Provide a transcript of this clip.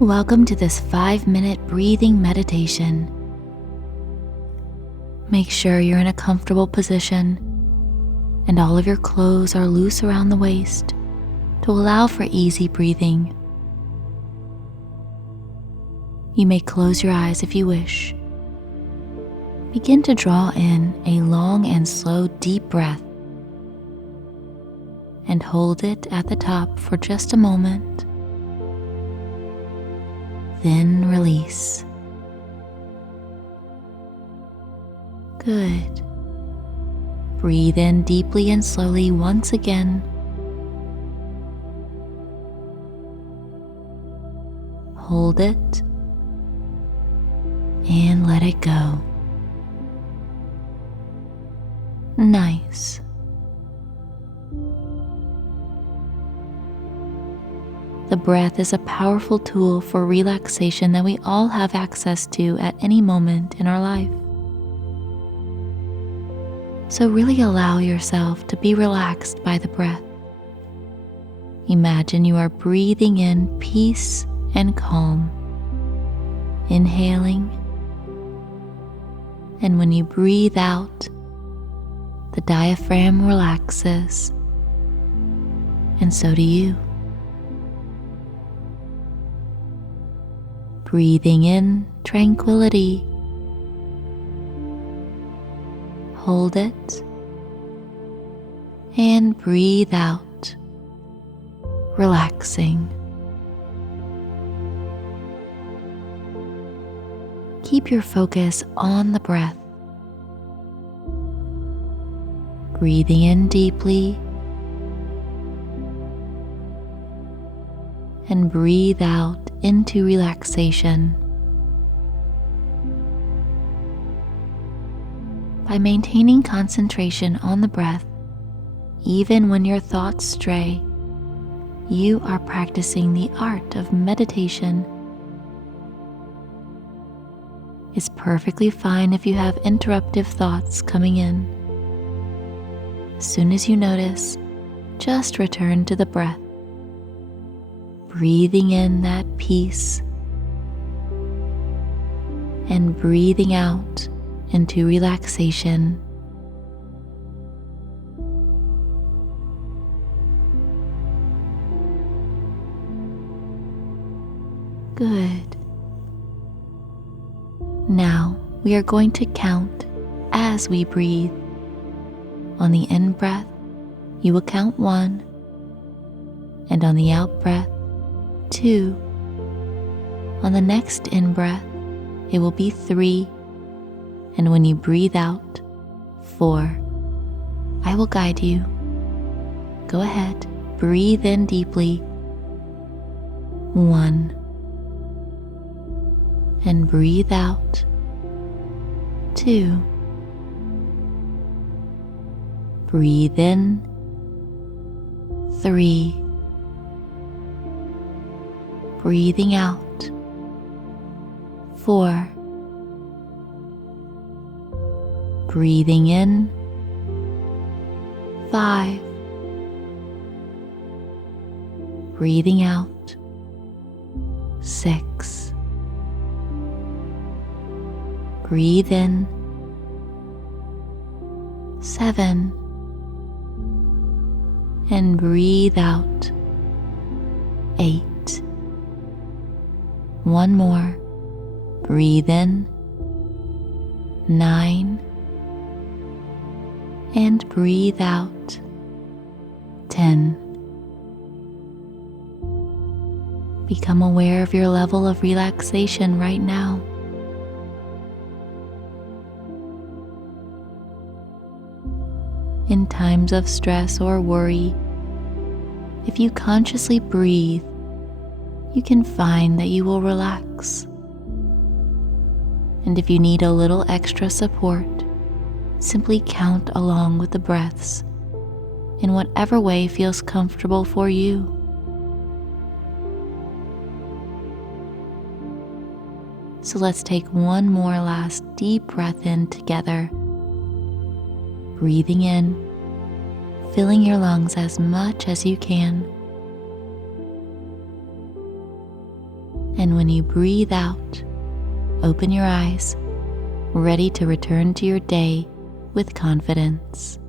Welcome to this 5-minute breathing meditation. Make sure you're in a comfortable position and all of your clothes are loose around the waist to allow for easy breathing. You may close your eyes if you wish. Begin to draw in a long and slow deep breath and hold it at the top for just a moment. Then release. Good. Breathe in deeply and slowly once again. Hold it and let it go. Nice. The breath is a powerful tool for relaxation that we all have access to at any moment in our life. So really allow yourself to be relaxed by the breath. Imagine you are breathing in peace and calm, inhaling, and when you breathe out, the diaphragm relaxes, and so do you. Breathing in tranquility. Hold it and breathe out, relaxing. Keep your focus on the breath. Breathing in deeply and breathe out into relaxation. By maintaining concentration on the breath, even when your thoughts stray, you are practicing the art of meditation. It's perfectly fine if you have interruptive thoughts coming in. As soon as you notice, just return to the breath, breathing in that peace and breathing out into relaxation. Good. Now we are going to count as we breathe. On the in-breath, you will count 1, and on the out-breath, 2. On the next in-breath, it will be 3, and when you breathe out, 4. I will guide you. Go ahead, breathe in deeply. 1. And breathe out. 2. Breathe in. 3. Breathing out. 4. Breathing in. 5. Breathing out. 6. Breathe in. 7. And breathe out. 8. One more. Breathe in. 9. And breathe out. 10. Become aware of your level of relaxation right now. In times of stress or worry, if you consciously breathe, you can find that you will relax. And if you need a little extra support, simply count along with the breaths in whatever way feels comfortable for you. So let's take one more last deep breath in together. Breathing in, filling your lungs as much as you can. And when you breathe out, open your eyes, ready to return to your day with confidence.